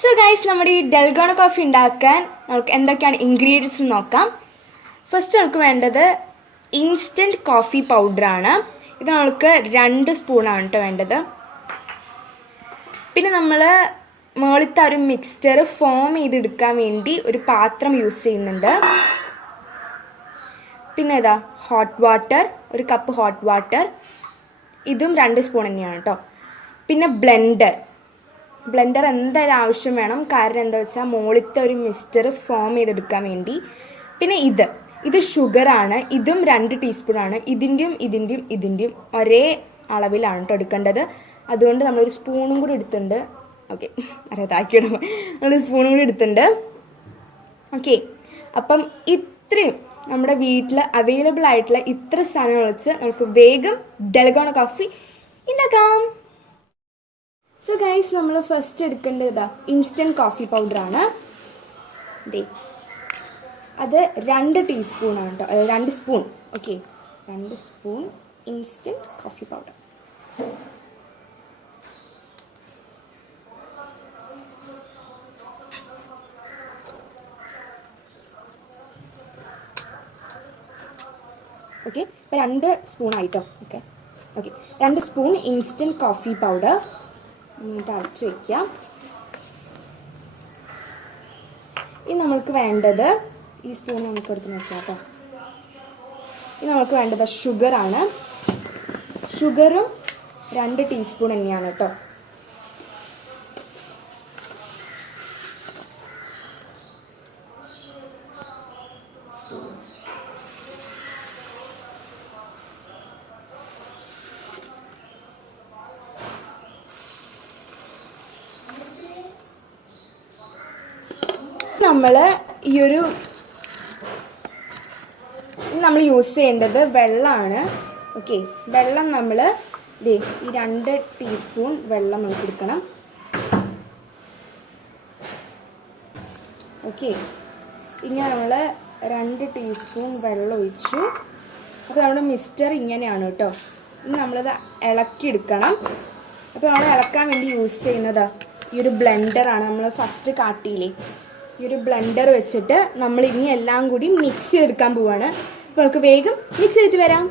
So guys, നമ്മുടെ ഈ Dalgona coffee ഉണ്ടാക്കാൻ നമുക്ക് എന്തൊക്കെയാണ് ഇൻഗ്രീഡിയൻസ് നോക്കാം. ഫസ്റ്റ് നമുക്ക് വേണ്ടത് ഇൻസ്റ്റൻറ്റ് കോഫി പൗഡറാണ്. ഇത് നമുക്ക് 2 സ്പൂണാണ് കേട്ടോ വേണ്ടത്. പിന്നെ നമ്മൾ മുകളിലത്തെ ഒരു മിക്സ്ചർ ഫോം ചെയ്തെടുക്കാൻ വേണ്ടി ഒരു പാത്രം യൂസ് ചെയ്യുന്നുണ്ട്. പിന്നെ ഇതാ ഹോട്ട് വാട്ടർ, ഒരു കപ്പ് ഹോട്ട് വാട്ടർ, ഇതും 2 സ്പൂൺ തന്നെയാണ് കേട്ടോ. പിന്നെ ബ്ലെൻഡർ എന്തായാലും ആവശ്യം വേണം, കാരണം എന്താ വെച്ചാൽ മുകളിലത്തെ ഒരു മിക്സ്ചർ ഫോം ചെയ്തെടുക്കാൻ വേണ്ടി. പിന്നെ ഇത് ഷുഗറാണ്, ഇതും 2 ടീസ്പൂണാണ്. ഇതിൻ്റെയും ഒരേ അളവിലാണ് കേട്ടോ എടുക്കേണ്ടത്. അതുകൊണ്ട് നമ്മളൊരു സ്പൂണും കൂടി എടുത്തിട്ടുണ്ട്. ഓക്കെ, അറിയാതാക്കിയിടുമ്പോൾ നമ്മളൊരു സ്പൂണും കൂടി എടുത്തിട്ടുണ്ട്. ഓക്കെ, അപ്പം ഇത്രയും നമ്മുടെ വീട്ടിൽ അവൈലബിൾ ആയിട്ടുള്ള ഇത്ര സാധനങ്ങൾ വെച്ച് നമുക്ക് വേഗം ഡൽഗോണ കോഫി ഉണ്ടാക്കാം. സോ ഗൈസ്, നമ്മൾ ഫസ്റ്റ് എടുക്കേണ്ടത് ഇൻസ്റ്റൻറ്റ് കോഫി പൗഡറാണ്. അത് 2 ടീസ്പൂണാണ് കേട്ടോ, 2 spoon. Okay, 2 spoon instant coffee powder. Okay, ഇപ്പോൾ 2 സ്പൂണായിട്ടോ. Okay, 2 spoon instant coffee powder എന്നിട്ട് അടച്ചു വയ്ക്കാം. ഇനി നമ്മൾക്ക് വേണ്ടത്, ഈ സ്പൂൺ നമുക്ക് എടുത്ത് നോക്കാം കേട്ടോ. ഇനി നമുക്ക് വേണ്ടത് ഷുഗറാണ്. ഷുഗറും 2 ടീസ്പൂൺ തന്നെയാണ് കേട്ടോ. നമ്മൾ യൂസ് ചെയ്യേണ്ടത് വെള്ളമാണ്. ഓക്കെ, വെള്ളം നമ്മൾ ഈ 2 ടീസ്പൂൺ വെള്ളം നമുക്ക് എടുക്കണം. ഓക്കെ, ഇങ്ങനെ നമ്മൾ 2 ടീസ്പൂൺ വെള്ളം ഒഴിച്ചു. അപ്പോൾ നമ്മുടെ മിക്സ്ചർ ഇങ്ങനെയാണ് കേട്ടോ. ഇനി നമ്മളത് ഇളക്കിയെടുക്കണം. അപ്പോൾ നമ്മൾ ഇളക്കാൻ വേണ്ടി യൂസ് ചെയ്യുന്നത് ഈ ഒരു ബ്ലെൻഡറാണ്. നമ്മൾ ഫസ്റ്റ് കാട്ടിയില്ലേ, ഈ ഒരു ബ്ലെൻഡർ വെച്ചിട്ട് നമ്മൾ ഇനി എല്ലാം കൂടി മിക്സ് ചെയ്തെടുക്കാൻ പോവാണ്. അപ്പോൾ നമുക്ക് വേഗം മിക്സ് ചെയ്തിട്ട് വരാം.